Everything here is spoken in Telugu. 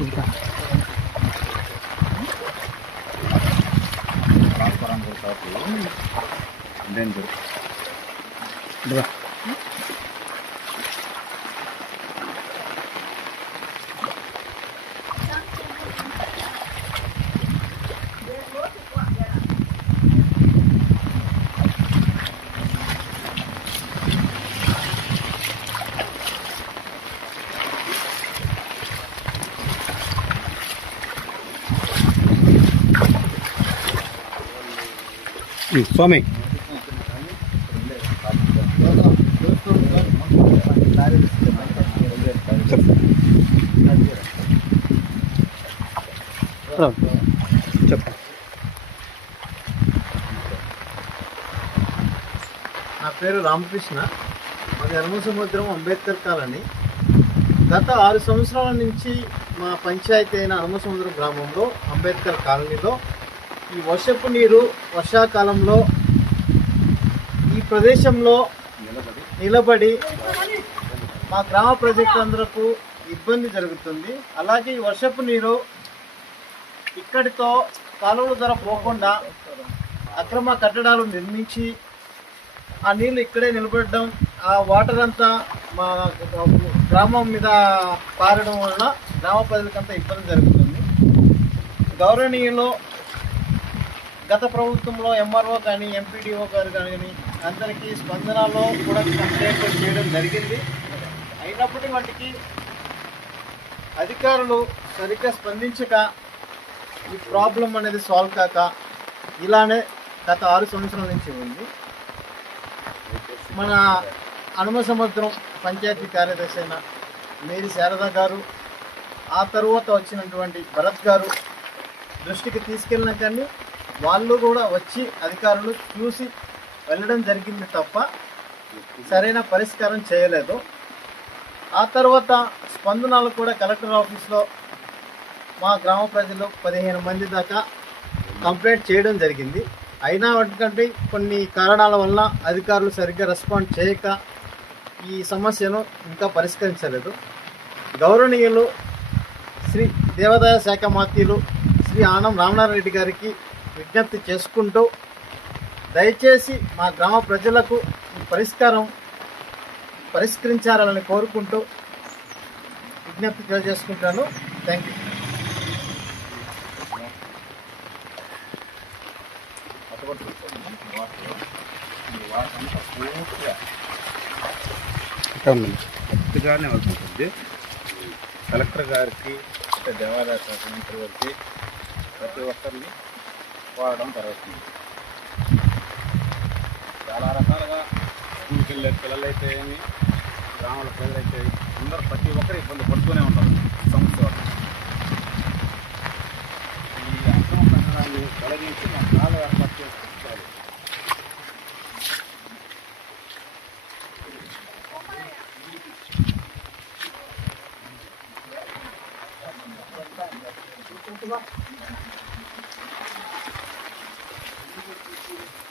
ఇంకా డేంజర్ స్వామి. చెప్పండి నా పేరు రామకృష్ణ. మాది హనుమ సముద్రం అంబేద్కర్ కాలనీ. గత ఆరు సంవత్సరాల నుంచి మా పంచాయతీ అయిన హనుమ సముద్రం గ్రామంలో అంబేద్కర్ కాలనీలో ఈ వర్షపు నీరు వర్షాకాలంలో ఈ ప్రదేశంలో నిలబడి మా గ్రామ ప్రజలందరకు ఇబ్బంది జరుగుతుంది. అలాగే ఈ వర్షపు నీరు ఇక్కడితో కాలువల ధర పోకుండా అక్రమ కట్టడాలు నిర్మించి ఆ నీళ్ళు ఇక్కడే నిలబడడం ఆ వాటర్ అంతా మా గ్రామం మీద పారడం వలన గ్రామ ప్రజలకంతా ఇబ్బంది జరుగుతుంది. గౌరవనీయులు గత ప్రభుత్వంలో ఎంఆర్ఓ కానీ ఎంపీడీఓ గారు కానీ అందరికీ స్పందనలో కూడా కంప్లైంట్ చేయడం జరిగింది. అయినప్పటి వాటికి అధికారులు సరిగ్గా స్పందించక ఈ ప్రాబ్లం అనేది సాల్వ్ కాక ఇలానే గత ఆరు సంవత్సరాల నుంచి ఉంది. మన హనుమ సముద్రం పంచాయతీ కార్యదర్శి అయిన మేరీ శారద గారు ఆ తరువాత వచ్చినటువంటి భరత్ గారు దృష్టికి తీసుకెళ్ళినా కానీ వాళ్ళు కూడా వచ్చి అధికారులు చూసి వెళ్ళడం జరిగింది తప్ప సరైన పరిష్కారం చేయలేదు. ఆ తర్వాత స్పందనలు కూడా కలెక్టర్ ఆఫీస్లో మా గ్రామ ప్రజలు పదిహేను మంది దాకా కంప్లైంట్ చేయడం జరిగింది. అయినా వాటికంటే కొన్ని కారణాల వల్ల అధికారులు సరిగ్గా రెస్పాండ్ చేయక ఈ సమస్యను ఇంకా పరిష్కరించలేదు. గౌరవనీయులు శ్రీ దేవాదాయ శాఖ మాతీలు శ్రీ ఆనం రామనారాయణ గారికి విజ్ఞప్తి చేసుకుంటూ దయచేసి మా గ్రామ ప్రజలకు ఈ పరిష్కారం పరిష్కరించాలని కోరుకుంటూ విజ్ఞప్తి తెలియజేసుకుంటాను. థ్యాంక్ యూ ఇక్కడ ఉందండి పూర్తిగానే కలెక్టర్ గారికి దేవాదాయ శాఖ మంత్రి గారికి ప్రతి ఒక్కరిని వాడడం జరుగుతుంది చాలా రకాలుగా స్కూల్కి వెళ్ళే పిల్లలైతే ఏమి గ్రామాల ప్రజలైతే అందరూ ప్రతి ఒక్కరు ఇబ్బంది పడుతూనే ఉంటారు సంస్థ ఈ అక్రమ ప్రకారాన్ని తొలగించి మా కాల ఏర్పాటు చేసుకోవాలి Thank you. Thank you.